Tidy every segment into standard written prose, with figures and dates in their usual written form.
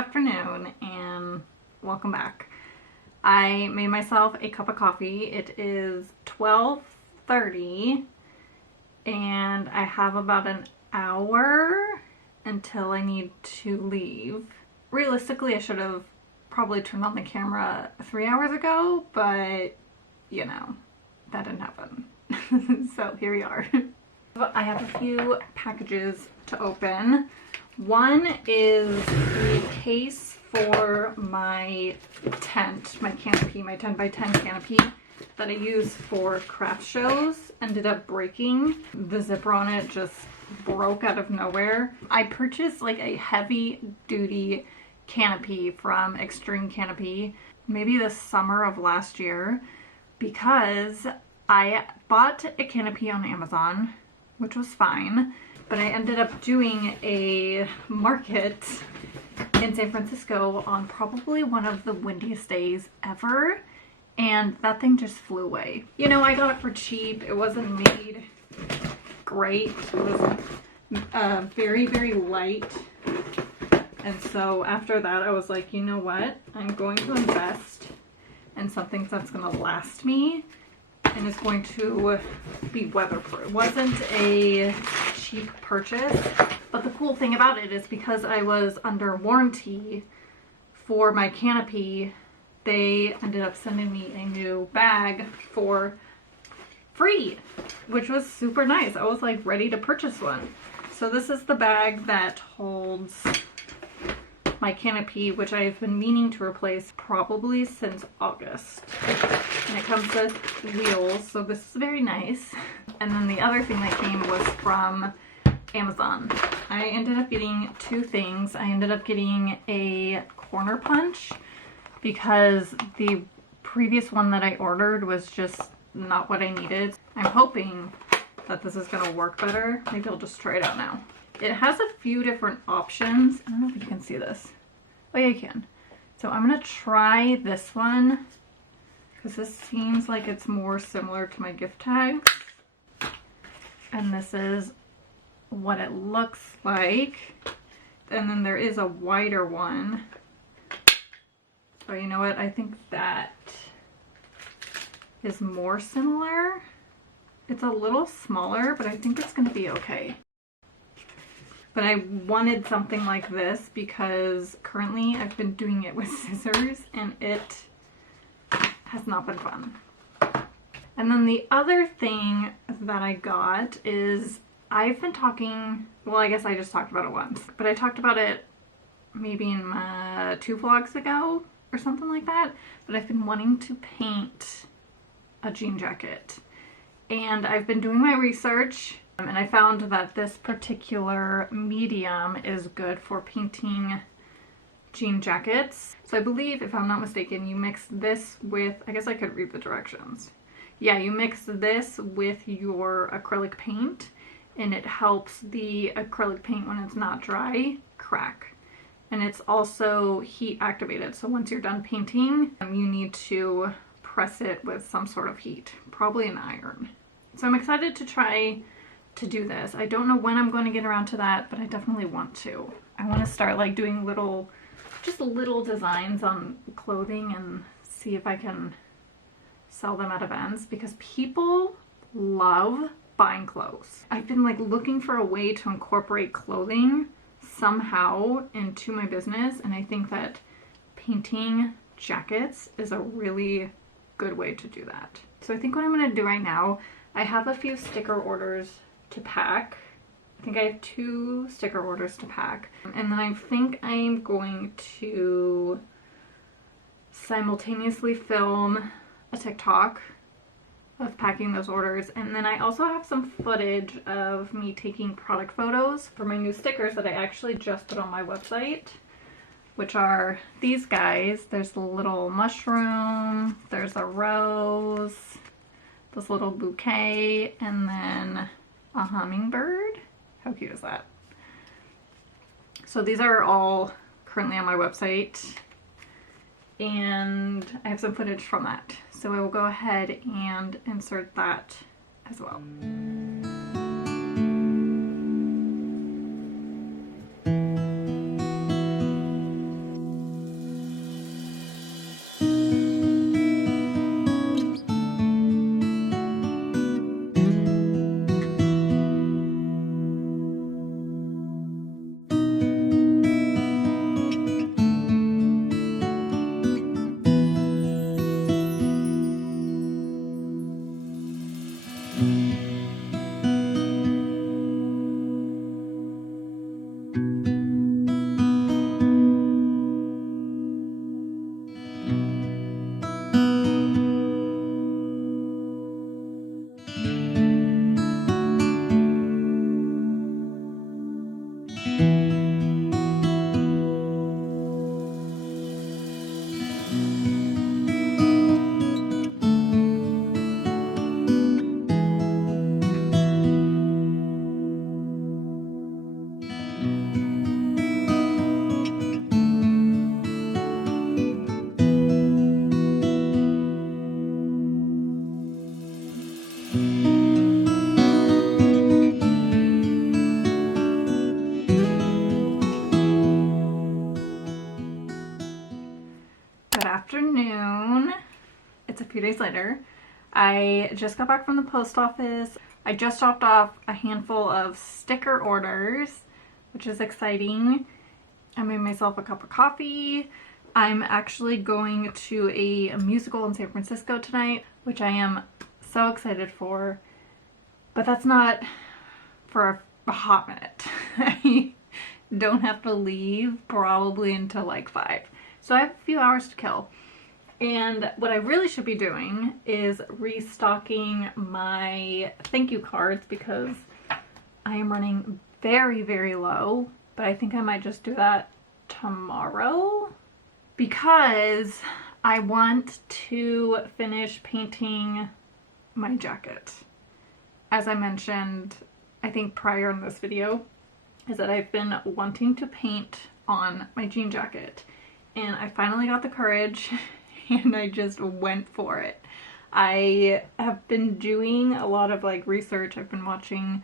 afternoon and welcome back. I made myself a cup of coffee. It is 12:30 and I have about an hour until I need to leave. Realistically, I should have probably turned on the camera 3 hours ago, but you know, that didn't happen. So here we are. I have a few packages to open. One is the case for my tent, my canopy, my 10 by 10 canopy that I use for craft shows. Ended up breaking. The zipper on it just broke out of nowhere. I purchased like a heavy duty canopy from Extreme Canopy maybe the summer of last year because I bought a canopy on Amazon, which was fine, but I ended up doing a market in San Francisco on probably one of the windiest days ever, and that thing just flew away. You know, I got it for cheap. It wasn't made great. It was very, very light. And so after that, I was like, you know what? I'm going to invest in something that's going to last me and is going to be weatherproof. It wasn't a cheap purchase, but the cool thing about it is because I was under warranty for my canopy, they ended up sending me a new bag for free, which was super nice. I was like ready to purchase one. So this is the bag that holds my canopy, which I've been meaning to replace probably since August. And it comes with wheels, so this is very nice. And then the other thing that came was from Amazon. I ended up getting two things. I ended up getting a corner punch because the previous one that I ordered was just not what I needed. I'm hoping that this is gonna work better. Maybe I'll just try it out now. It has a few different options. I don't know if you can see this. Oh yeah, you can. So I'm gonna try this one because this seems like it's more similar to my gift tags. And this is what it looks like. And then there is a wider one. So you know what? I think that is more similar. It's a little smaller, but I think it's gonna be okay. But I wanted something like this because currently I've been doing it with scissors and it has not been fun. And then the other thing that I got is I've been talking, well, I guess I just talked about it once, but I talked about it maybe in my 2 vlogs ago or something like that, but I've been wanting to paint a jean jacket. And I've been doing my research and I found that this particular medium is good for painting jean jackets. So I believe, if I'm not mistaken, you mix this with, I guess I could read the directions. Yeah, you mix this with your acrylic paint and it helps the acrylic paint, when it's not dry, crack. And it's also heat activated. So once you're done painting, you need to press it with some sort of heat, probably an iron. So I'm excited to try to do this. I don't know when I'm going to get around to that, but I definitely want to. I want to start like doing just little designs on clothing and see if I can sell them at events because people love buying clothes. I've been like looking for a way to incorporate clothing somehow into my business, and I think that painting jackets is a really good way to do that. So I think what I'm going to do right now, I have a few sticker orders to pack. I think I have 2 sticker orders to pack. And then I think I'm going to simultaneously film a TikTok of packing those orders. And then I also have some footage of me taking product photos for my new stickers that I actually just put on my website, which are these guys. There's the little mushroom, there's a rose, this little bouquet, and then a hummingbird. How cute is that? So these are all currently on my website and I have some footage from that. So I will go ahead and insert that as well. days later. I just got back from the post office. I just dropped off a handful of sticker orders, which is exciting. I made myself a cup of coffee. I'm actually going to a musical in San Francisco tonight, which I am so excited for. But that's not for a hot minute. I don't have to leave probably until like 5. So I have a few hours to kill. And what I really should be doing is restocking my thank you cards because I am running very, very low. But I think I might just do that tomorrow because I want to finish painting my jacket. As I mentioned, I think prior in this video, is that I've been wanting to paint on my jean jacket. And I finally got the courage and I just went for it. I have been doing a lot of like research. I've been watching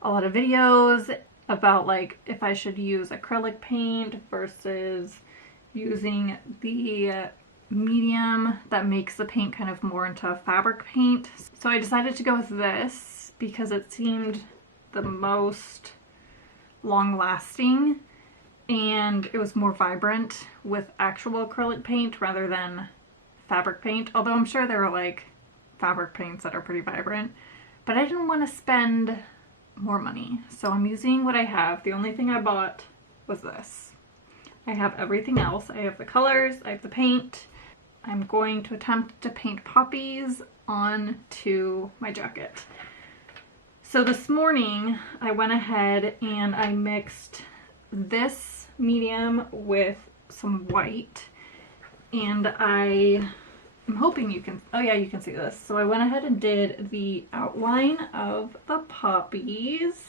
a lot of videos about like if I should use acrylic paint versus using the medium that makes the paint kind of more into a fabric paint. So I decided to go with this because it seemed the most long-lasting and it was more vibrant with actual acrylic paint rather than fabric paint, although I'm sure there are like fabric paints that are pretty vibrant, but I didn't want to spend more money, so I'm using what I have. The only thing I bought was this. I have everything else. I have the colors, I have the paint. I'm going to attempt to paint poppies onto my jacket. So this morning I went ahead and I mixed this medium with some white, and I'm hoping you can, oh yeah, you can see this. So I went ahead and did the outline of the poppies.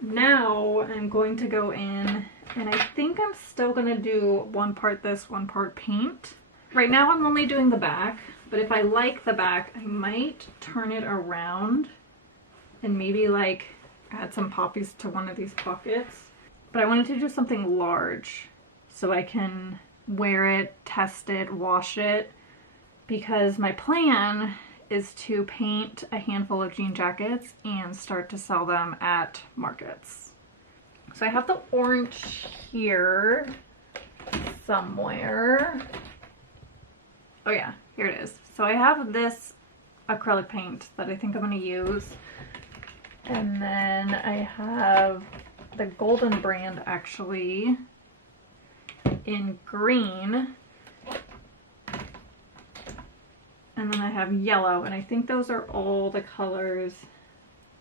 Now I'm going to go in and I think I'm still gonna do one part this, one part paint. Right now I'm only doing the back, but if I like the back, I might turn it around and maybe like add some poppies to one of these pockets. But I wanted to do something large so I can wear it, test it, wash it, because my plan is to paint a handful of jean jackets and start to sell them at markets. So I have the orange here somewhere. Oh yeah, here it is. So I have this acrylic paint that I think I'm going to use. And then I have the Golden brand actually in green. And then I have yellow, and I think those are all the colors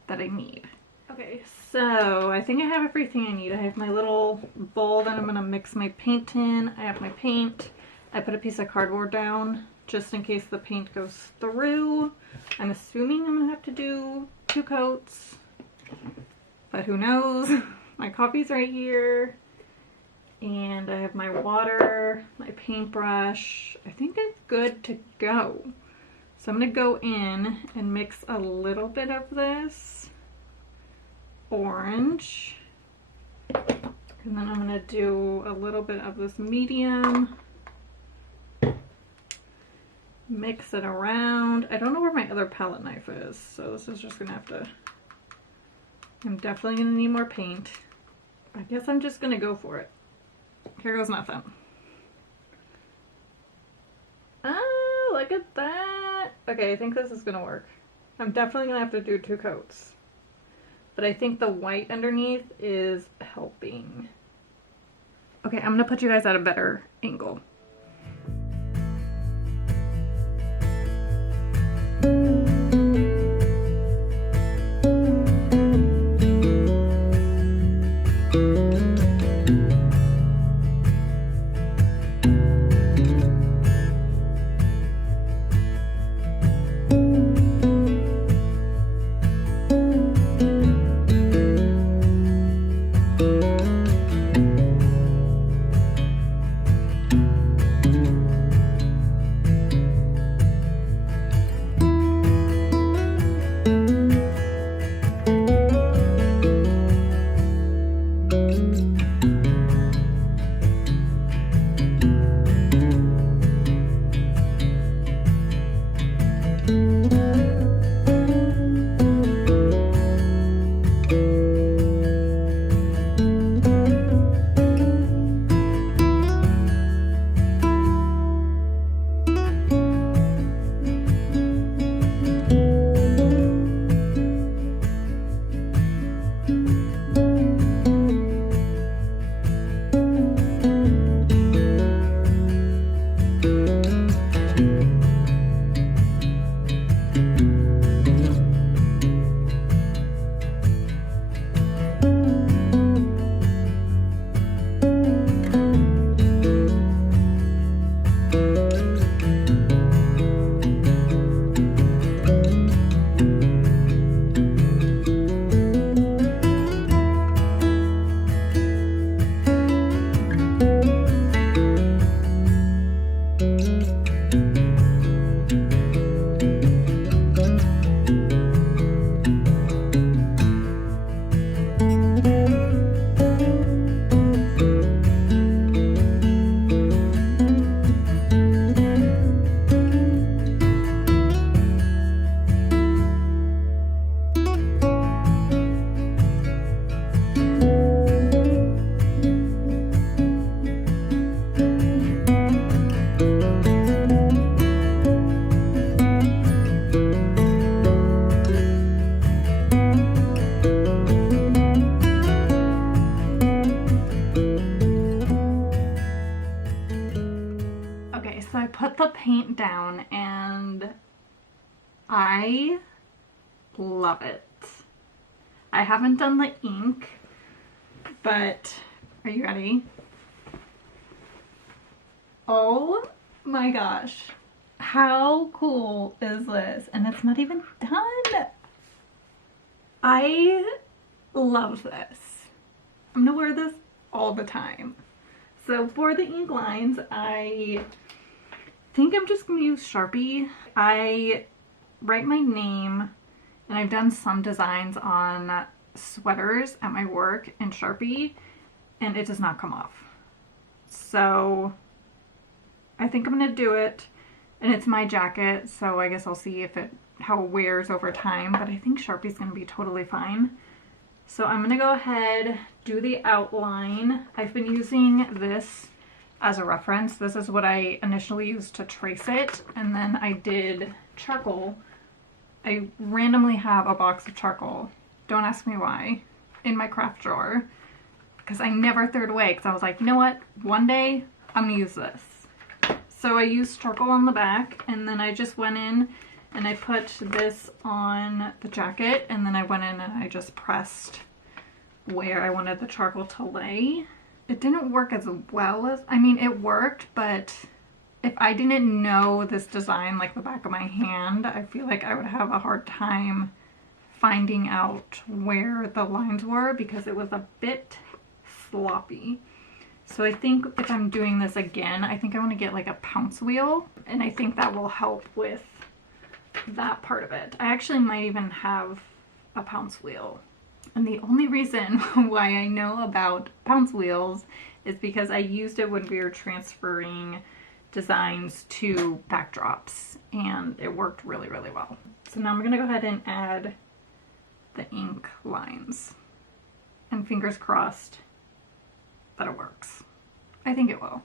that I need. Okay, so I think I have everything I need. I have my little bowl that I'm gonna mix my paint in. I have my paint. I put a piece of cardboard down just in case the paint goes through. I'm assuming I'm gonna have to do 2 coats, but who knows? My coffee's right here. And I have my water, my paintbrush. I think I'm good to go. So I'm gonna go in and mix a little bit of this orange. And then I'm gonna do a little bit of this medium. Mix it around. I don't know where my other palette knife is, so this is just gonna have to, I'm definitely gonna need more paint. I guess I'm just gonna go for it. Here goes nothing. Oh, look at that. Okay, I think this is gonna work. I'm definitely gonna have to do 2 coats. But I think the white underneath is helping. Okay, I'm gonna put you guys at a better angle. went down and I love it. I haven't done the ink, but are you ready? Oh my gosh. How cool is this? And it's not even done. I love this. I'm gonna wear this all the time. So for the ink lines, I think I'm just gonna use Sharpie. I write my name, and I've done some designs on sweaters at my work in Sharpie, and it does not come off. So I think I'm gonna do it, and it's my jacket, so I guess I'll see how it wears over time, but I think Sharpie's gonna be totally fine. So I'm gonna go ahead, do the outline. I've been using this as a reference. This is what I initially used to trace it, and then I did charcoal. I randomly have a box of charcoal, don't ask me why, in my craft drawer, because I never threw it away, because I was like, you know what, one day I'm gonna use this. So I used charcoal on the back, and then I just went in and I put this on the jacket, and then I went in and I just pressed where I wanted the charcoal to lay. It didn't work as well as, I mean, it worked, but if I didn't know this design like the back of my hand, I feel like I would have a hard time finding out where the lines were because it was a bit sloppy. So I think if I'm doing this again, I think I want to get like a pounce wheel, and I think that will help with that part of it. I actually might even have a pounce wheel. And the only reason why I know about pounce wheels is because I used it when we were transferring designs to backdrops, and it worked really, really well. So now I'm gonna go ahead and add the ink lines, and fingers crossed that it works. I think it will.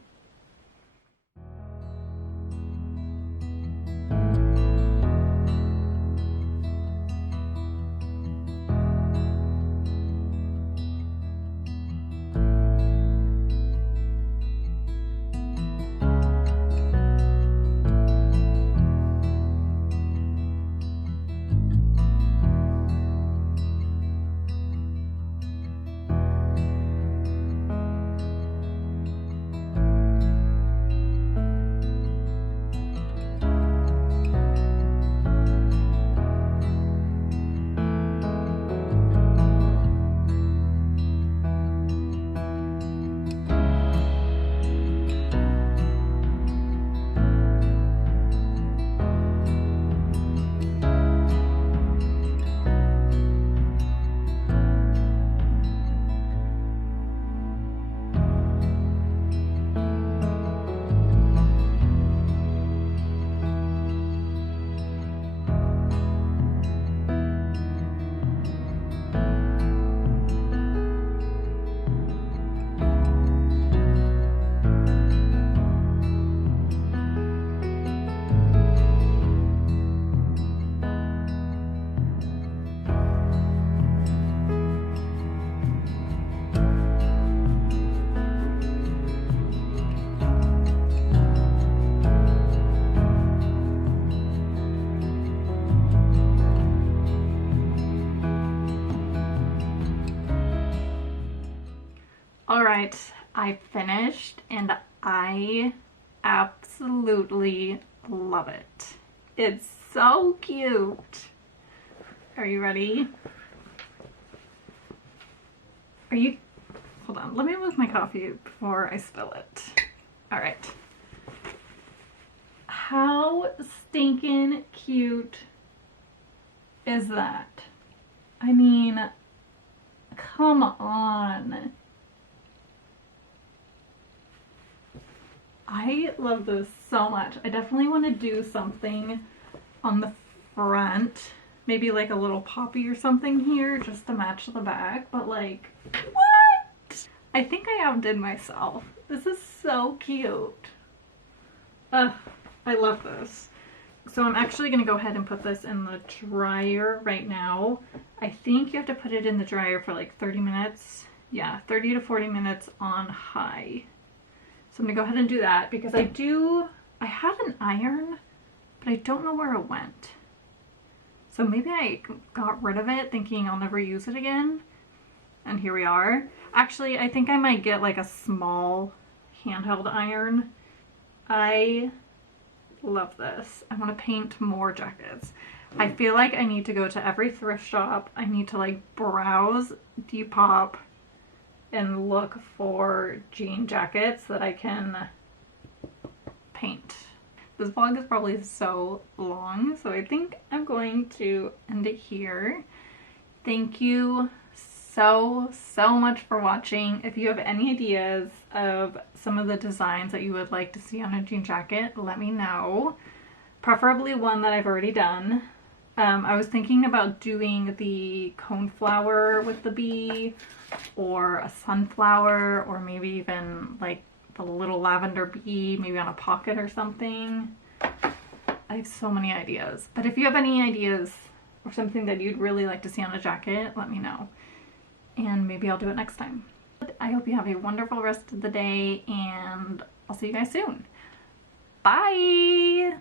All right, I finished and I absolutely love it. It's so cute. Are you ready? Hold on, let me move my coffee before I spill it. All right. How stinking cute is that? I mean, come on. I love this so much. I definitely want to do something on the front, maybe like a little poppy or something here just to match the back, but like, what? I think I outdid myself. This is so cute. Ugh, I love this. So I'm actually going to go ahead and put this in the dryer right now. I think you have to put it in the dryer for like 30 minutes. Yeah, 30 to 40 minutes on high. So I'm gonna go ahead and do that because I do I had an iron, but I don't know where it went. So maybe I got rid of it thinking I'll never use it again. And here we are. Actually, I think I might get like a small handheld iron. I love this. I want to paint more jackets. I feel like I need to go to every thrift shop. I need to like browse Depop and look for jean jackets that I can paint. This vlog is probably so long, so I think I'm going to end it here. Thank you so much for watching. If you have any ideas of some of the designs that you would like to see on a jean jacket, let me know. Preferably one that I've already done. I was thinking about doing the coneflower with the bee, or a sunflower, or maybe even like the little lavender bee, maybe on a pocket or something. I have so many ideas. But if you have any ideas or something that you'd really like to see on a jacket, let me know. And maybe I'll do it next time. I hope you have a wonderful rest of the day, and I'll see you guys soon. Bye!